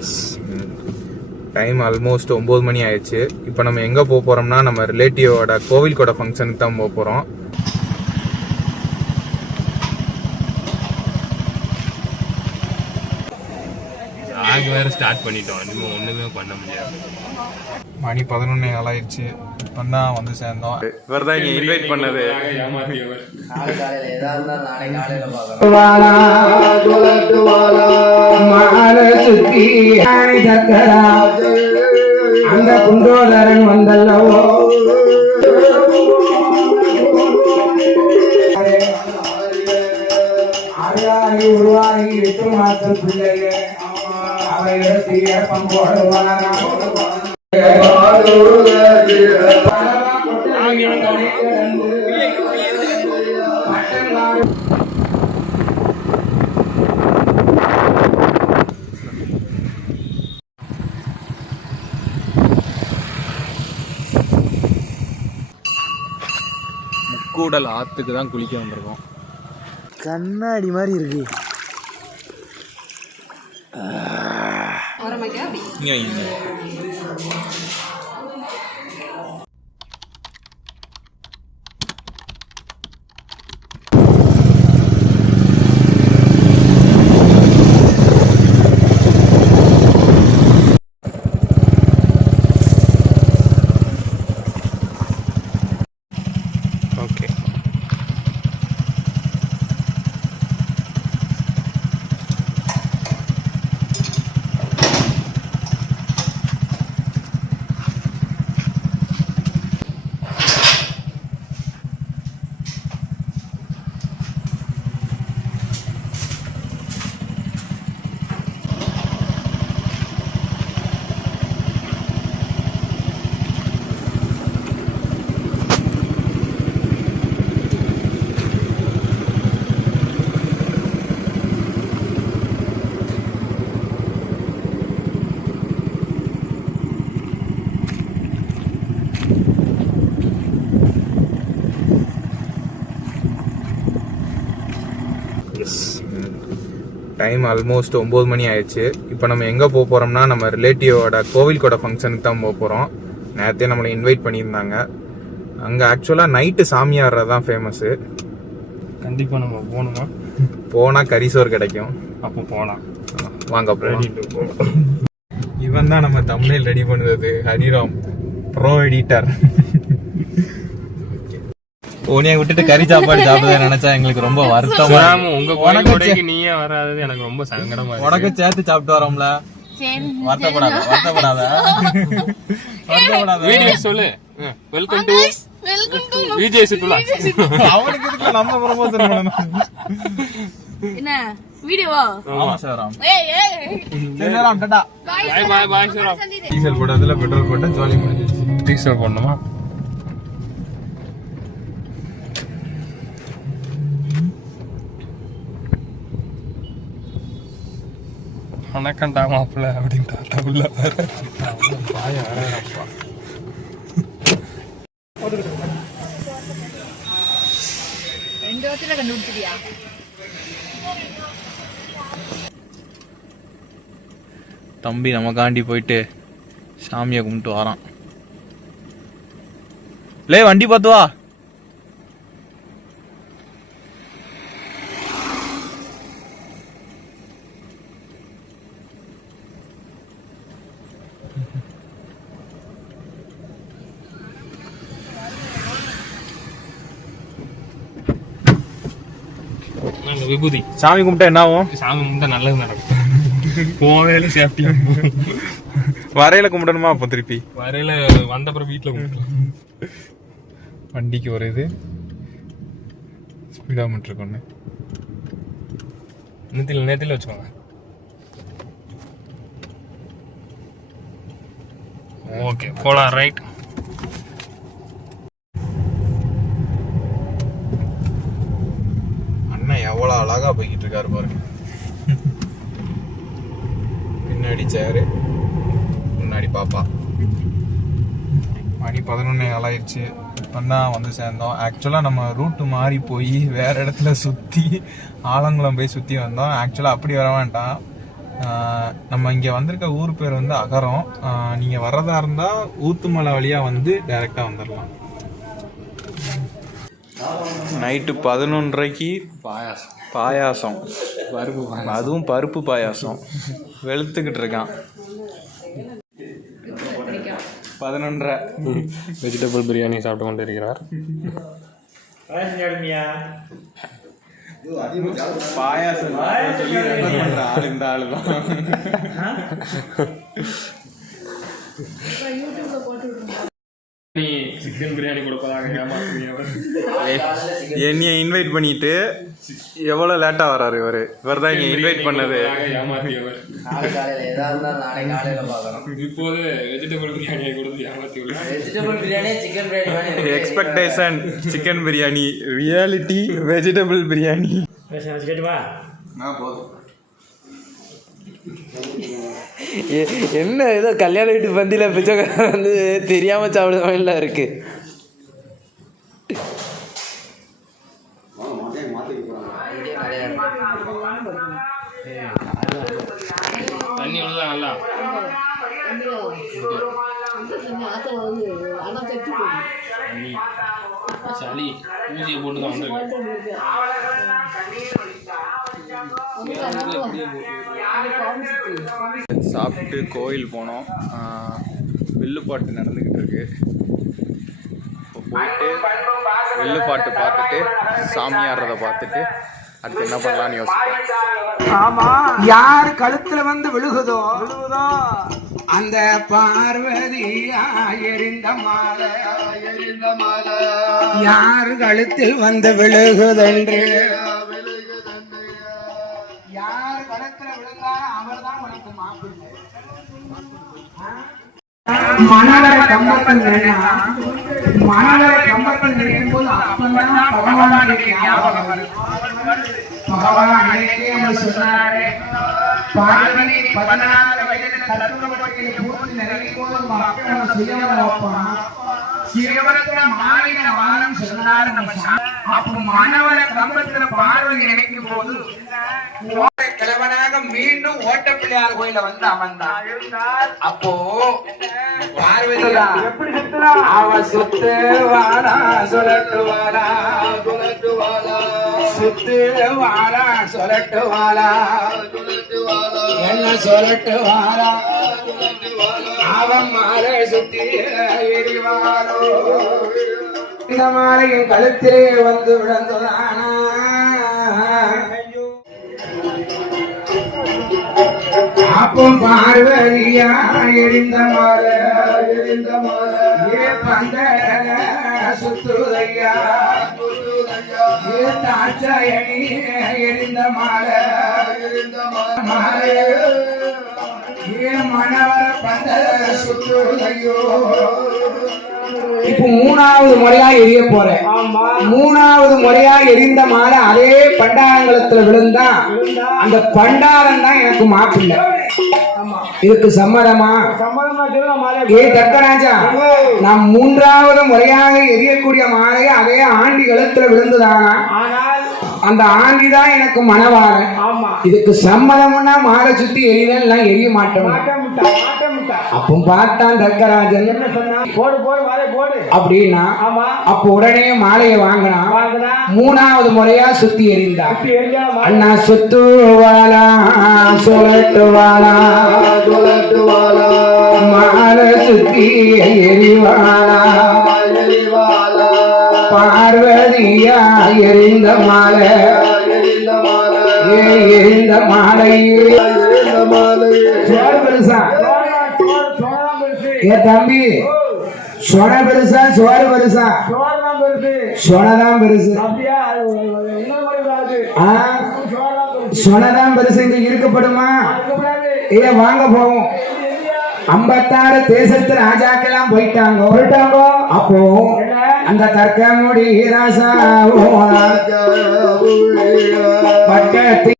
S time almost ஒம்பது மணி ஆயிடுச்சு. இப்போ நம்ம எங்கே போக போகிறோம்னா நம்ம ரிலேட்டிவோட கோவில் கூட ஃபங்க்ஷனுக்கு தான் போக போகிறோம் ஆக வேற ஸ்டார்ட் பண்ணிட்டோம் இனிமே ஒண்ணுமே பண்ண முடியாது மணி பதினொன்னே ஆயிடுச்சு இப்போ தான் வந்து சேர்ந்தோம் இவர் தான் இங்கே இன்வைட் பண்ணது அந்த குண்டோதரன் வந்தல்லவோ உருவாகி மாசம் பிள்ளைங்க அவைகளுக்கு முக்கூடல் ஆற்றுக்கு தான் குளிக்க வந்திருக்கோம். கண்ணாடி மாதிரி இருக்கு. இங்கே இங்கே ஓகே எஸ் டைம் ஆல்மோஸ்ட் ஒம்பது மணி ஆயிடுச்சு. இப்போ நம்ம எங்கே போக போகிறோம்னா நம்ம ரிலேட்டிவோட கோவில் கூட ஃபங்க்ஷனுக்கு தான் போக போகிறோம் நேரத்தையே நம்மளை இன்வைட் பண்ணியிருந்தாங்க. அங்கே ஆக்சுவலாக நைட்டு சாமி ஆடுறது தான் ஃபேமஸ்ஸு கண்டிப்பா நம்ம போகணுமா? போனால் கரிசோர் கிடைக்கும். அப்போ போலாம். வாங்க ரெடி போகலாம் இவன் தான் நம்ம தமிழில் ரெடி பண்ணுறது. ஹரிராம் ப்ரோ எடிட்டர் உன்னைய விட்டுட்டு கறி சாப்பாடு சாப்பிட நினைச்சா எங்களுக்கு ரொம்ப வருத்தமா உங்க உனக்கு நீயே வராதது எனக்கு ரொம்ப சங்கடமா இருக்கு. உனக்கு சேர்த்து சாப்பிட்டு வரோம்ல? வருத்தப்படாத வருத்தப்படாத. வருத்தப்படாத. வீடியோ சொல்லு. வெல்கம் டு விஜய் சுற்றுலா. அவனுக்கு இதுக்கு நம்ம ப்ரமோஷன் பண்ணணும்? என்ன? வீடியோவா? ஆமா சாராம். ஏய் ஏய். டாடா. டீசல் போட்டதுல பெட்ரோல் போட்டா ஜாலி முடிஞ்சிச்சு டீசல் போடணுமா? வணக்கம்டா மாப்பிள்ள அப்படின்னு தாத்தா உள்ள வர ரெண்டு வருஷத்துல கண்டுபிடிச்சிட்டியா? தம்பி நமக்காண்டி போயிட்டு சாமியை கும்பிட்டு வரான். லே வண்டி பார்த்து வா. விபூதி. சாமி கும்பிட்டா என்ன ஆகும் சாமி கும்பிட்டா நல்லது நடக்கும். போவேல சேஃப்டியா வரையில கும்பிடணுமா அப்போ திருப்பி? வரையில வந்த அப்புறம் வீட்டுல கும்பிட்டோம் வண்டிக்கு ஒரு இது. ஸ்பீடாக மட்டும் நேத்தில நேத்தில வச்சுக்கோங்க. ஓகே போலாம் ரைட் அண்ணன் எவ்வளோ அழகா போய்கிட்டு இருக்காரு பாருங்க பின்னாடி சேரு முன்னாடி பாப்பா. மணி பதினொன்னே ஆயிடுச்சு. இப்போ தான் வந்து சேர்ந்தோம். ஆக்சுவலாக நம்ம ரூட்டு மாறி போய் வேற இடத்துல சுற்றி ஆலங்குளம் போய் சுற்றி வந்தோம். ஆக்சுவலாக அப்படி வர வேண்டாம். நம்ம இங்கே வந்திருக்க ஊர் பேர் வந்து அகரம். ஆஹ் நீங்க வர்றதா இருந்தா ஊத்துமலை வழியா வந்து டைரக்டா வந்துடலாம் நைட்டு பதினொன்றரைக்கு பாயாசம். பாயாசம். பருப்பு அதுவும் பருப்பு பாயாசம். வெளுத்துக்கிட்டு இருக்கான். பதினொன்றரை வெஜிடபிள் பிரியாணி சாப்பிட்டு கொண்டு இருக்கிறார். பாயாசம். இந்த ஆளு தான் நீ சிக்கன் பிரியாணி கொடுப்பதாக ஏமாத்துறீங்க என்னைய இன்வைட் பண்ணிட்டு எவ்வளோ லேட்டாக வராரு இவர்? இவர் தான் இங்கே இன்வைட் பண்ணது. ஏமாத்தியவர். நாளை காலையில எதா இருந்தாலும் நாளை காலையில பார்க்கணும். இப்போது வெஜிடபிள் பிரியாணியை கொடுத்து ஏமாத்தி உள்ளார் வெஜிடபிள் பிரியாணி சிக்கன் பிரியாணி மாதிரி expectation chicken biryani reality vegetable biryani என்ன ஏதோ கல்யாண வீட்டு பந்தியில் பிச்சைக்காரன் வந்து தெரியாம சாப்பிடுற மாதிரிலாம் இருக்கு தண்ணி ஒழுதா நல்லா தண்ணி சளி ஊசியை போட்டு தான் வந்திருக்கு சாப்பிட்டு கோயில் போனோம். வில்லுப்பாட்டு நடந்துக்கிட்டு இருக்கு. இப்போ போயிட்டு வில்லுப்பாட்டு பார்த்துட்டு சாமி பார்த்துட்டு அடுத்து என்ன பண்ணலாம்னு யோசிப்போம். யார் கழுத்துல வந்து விழுகுதோ விழுகுதோ அந்த பார்வதியா எரிந்த மாலை எரிந்த மாலை. யார் கழுத்தில் வந்து விழுகுதென்று மணவரை கம்பத்தில் நின்னா கம்பத்தில் நினைக்கும் போது அப்பதான் பகவானுடைய ஞாபகம் பகவான் அவர் சொன்னாரே பார்வதி பதினாறு வயதில் பூர்த்தி போது மக்கள் வைப்பான் சிறுவரத்துல வாரம் சொன்னார் அப்போ கம்பத்துல பார்வதி நினைக்கும் போது கிழவனாக மீண்டும் ஓட்ட பிள்ளையார் கோயில வந்து அமர்ந்தான். அப்போ பார்வதி அவ சுத்து வாடா சொல்லட்டு வாடா சொல்லட்டு வாடா. சுத்து வாடா சொல்லட்டு வாடா. என்ன சொல்லட்டு வாடா? அவன் மாலை சுத்தி எரிவாரோ இந்த மாலையின் கழுத்திலே வந்து விழுந்துதானா? அப்போ பார்வதியா எரிந்த மாற எரிந்த மாலை பந்த சுத்துதையா. தாட்சாயணி எரிந்த மாற எரிந்த மாற ஏ மணவர பந்த சுத்துதையோ. இப்ப மூணாவது முறையா எரிய போறேன். மூணாவது முறையா எரிந்த மாலை அதே பண்டாரங்களத்துல விழுந்தா அந்த பண்டாரம் தான் எனக்கு மாப்பிள்ளை இதுக்கு சம்மதமா? ஏ தக்கராஜா நான் மூன்றாவது முறையாக எரியக்கூடிய மாலை அதே ஆண்டி கழுத்துல விழுந்துதானா அந்த ஆண்டி தான் எனக்கு மனவாளன் இதுக்கு சம்மதம்னா மாலை சுத்தி எரியல் நான் எரிய மாட்டேன் அப்போ பார்த்தான் தக்கராஜன் போடு போடு மாலை போடு. அப்படின்னா ஆமா. அப்போ உடனே மாலையை வாங்கினான் வாங்குனா? மூணாவது முறையா சுத்தி எறிந்தான். எரிஞ்சா அண்ணா சுத்து வாழா சொல்லட்டு வாழா சொல்லட்டு வாழா மாலை சுத்தி எரிவாளா பார்வதியா எரிந்த மாலை. எரிந்த மாலை? சோறு பெருசா? ஏ தம்பி சொன பெருசா சோறு பெருசா? சோழலாம் பெருசு. சொனதான் பெருசு ஆ? சொனதான் பெருசு இங்க இருக்கப்படுமா ஏ வாங்க போவோம். ஐம்பத்தாறு தேசத்து ராஜாக்கெல்லாம் போயிட்டாங்க. போயிட்டாங்க. அப்போ அந்த தர்க்க முடி ராசாவும் பட்டத்து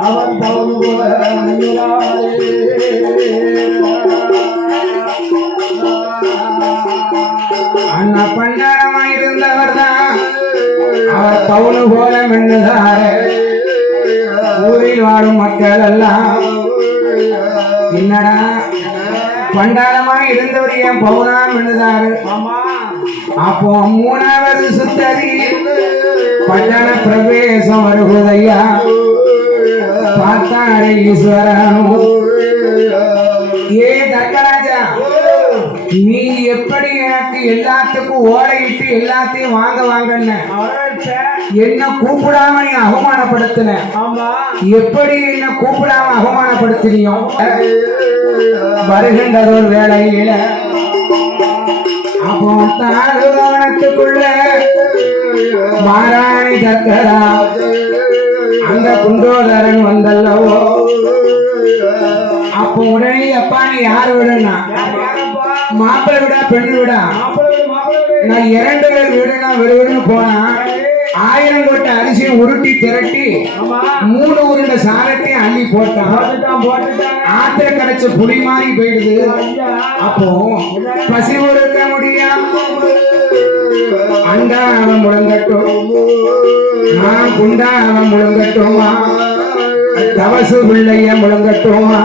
அவன் அண்ணா பண்டாரமாயிருந்தவர் அவர் பவுனு போல மின்னுதார. ஊரில் வாழும் மக்கள் எல்லாம் என்னடா? பண்டாரமா இருந்தவர் என் பவுனா மின்னுதாரு. அப்போ மூணாவது சுத்தரி பட்டண பிரவேசம் வருகுதையா பார்த்தாரு ஈஸ்வரனும் ஏ தர்கராஜா நீ எப்படி எனக்கு எல்லாத்துக்கும் ஓலையிட்டு எல்லாத்தையும் வாங்க வாங்கன்னு? என்ன கூப்பிடாம நீ அவமானப்படுத்தின. எப்படி என்ன கூப்பிடாம அவமானப்படுத்தினியோ வருகின்றதொரு வேளையில. அப்போ தாழ்வானத்துக்குள்ள மாராணி தக்கரா அந்த குண்டோதரன் வந்தல்லவோ? அப்போ உடனே அப்பா நீ யார் விடுனா மாப்பிள்ளை விடா பெண்ணு விடா. நான் இரண்டு பேர் வீடுனா விடுவிடுன்னு போனா ஆயிரம் கோட்டை அரிசியை உருட்டி திரட்டி மூணு உருண்டை சாரத்தையும் அள்ளி போட்டான். ஆத்திர கிடைச்ச புளி மாதிரி போயிடுது. அப்போ பசி உருக்க முடியாம அண்டா அவன் முழங்கட்டும். நான் குண்டா அவன் முழங்கட்டுமா தவசு பிள்ளைய முழங்கட்டுமா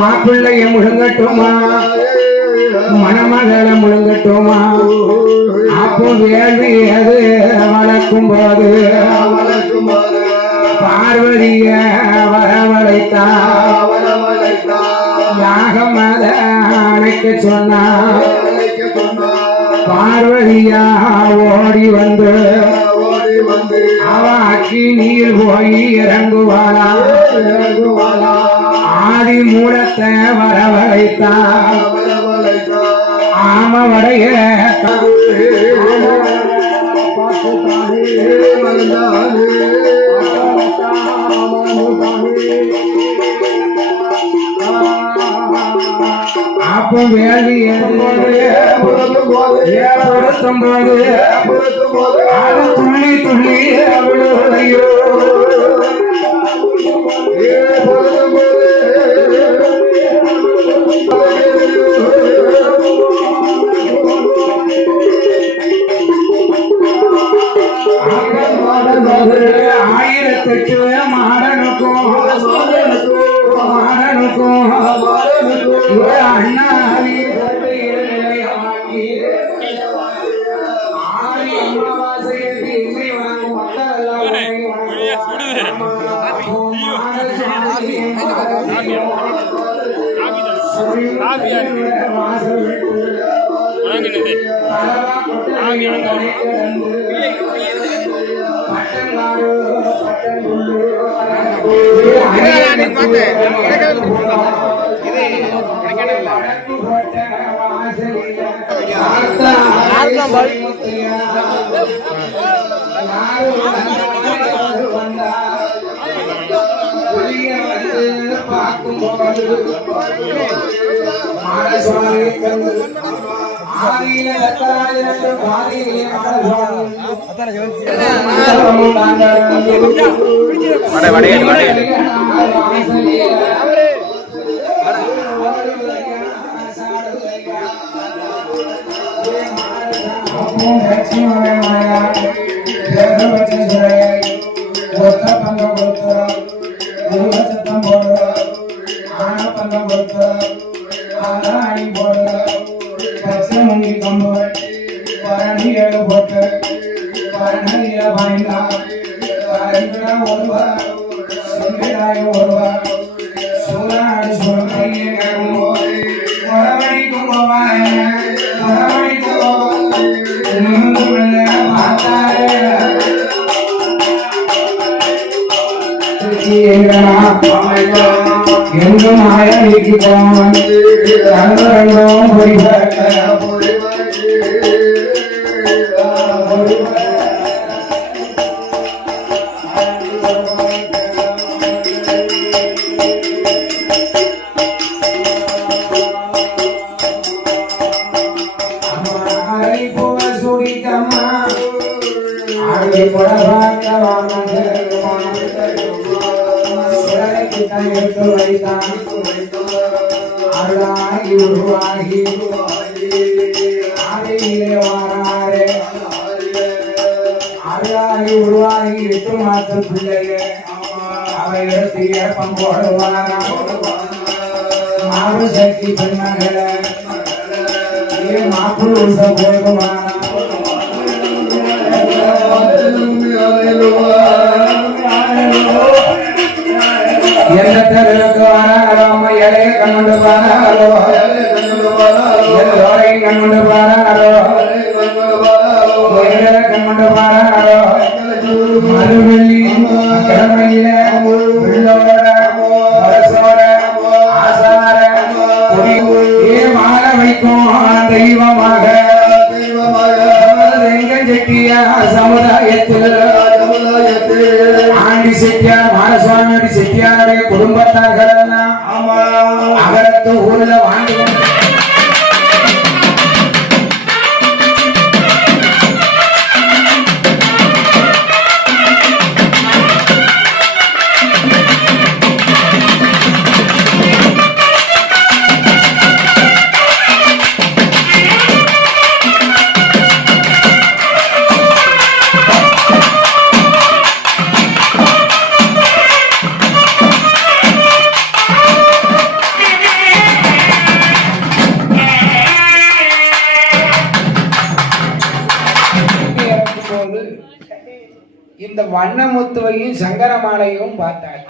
மாப்பிள்ளைய முழங்கட்டுமா மணமகளை முழுங்கட்டோமா? அப்போ வேள்வி அது வளர்க்கும் போது பார்வதிய வரவழைத்தா? யாகம் அத அணைக்க சொன்னா? பார்வதியா ஓடி வந்து அவ அக்கினியில் போய் இறங்குவாளா இறங்குவாளா? ஆதி மூலத்தை வரவழைத்தா? ஆமவடைய அப்போ வேள்வி பொருத்தும் போது அது துள்ளி துள்ளி விழுவதையோ ஆயிரத்தெட்டு மாடனுக்கும் மாடனுக்கும் இவர் அண்ணாவி பார்க்கும் ஆடி அமாவாசைக்கு இசை வணங்கும் மக்கள் எல்லாம் உன்னை வணங்கினது எங்கும் ஆயணிக்கு போவன் தங்கரங்கம் அருளாகி உருவாகி ஆதியிலே வாராரே அருள் உருவாகி உருவாகி எட்டு மாதம் பிள்ளைங்க அவைகளுக்கு ஏற்பம் போடுவாராம் மாவு சக்தி பெண்ணாங்கள மாப்பிள் உள்ள போடுவாராம் எந்த தெருவுக்கு வராங்களோ இலைய கண்ணுண்டு வராங்களோ எல்லோரை கண்ணுண்டு வராங்களோ எங்களை கண்ணுண்டு வராங்களோ மறுவெள்ளி கிழமையில வெள்ளோட அரசோட ஆசார ஏ மாற வைக்கும் தெய்வமாக. சமுதாயத்தில். ஆண்டி செட்டியார் மாரசுவாமி செட்டியாருடைய குடும்பத்தார்கள். வண்ணமுத்துவையும் சங்கரமாலையும் பார்த்தாள்.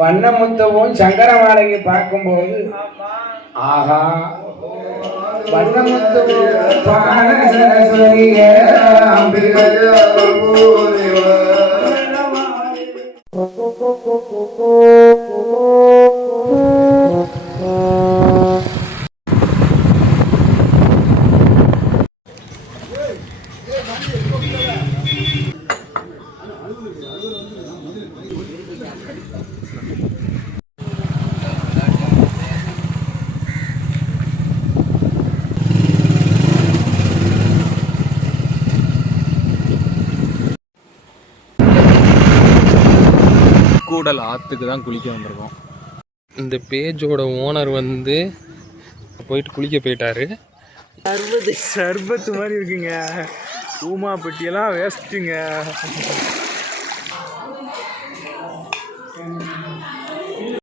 வண்ணமுத்துவும் சங்கரமாலையும் பார்க்கும்போது ஆஹா வண்ணமுத்துவும் பாட சரஸ்வதியே அம்பிகை கூடல் ஆற்றுக்கு தான் குளிக்க வந்திருக்கோம். இந்த பேஜோட ஓனர் வந்து போயிட்டு குளிக்க போயிட்டாரு. சர்பத்து சர்பத்து மாதிரி இருக்குங்க. ஊமா பெட்டியெல்லாம் வேஸ்ட்டுங்க.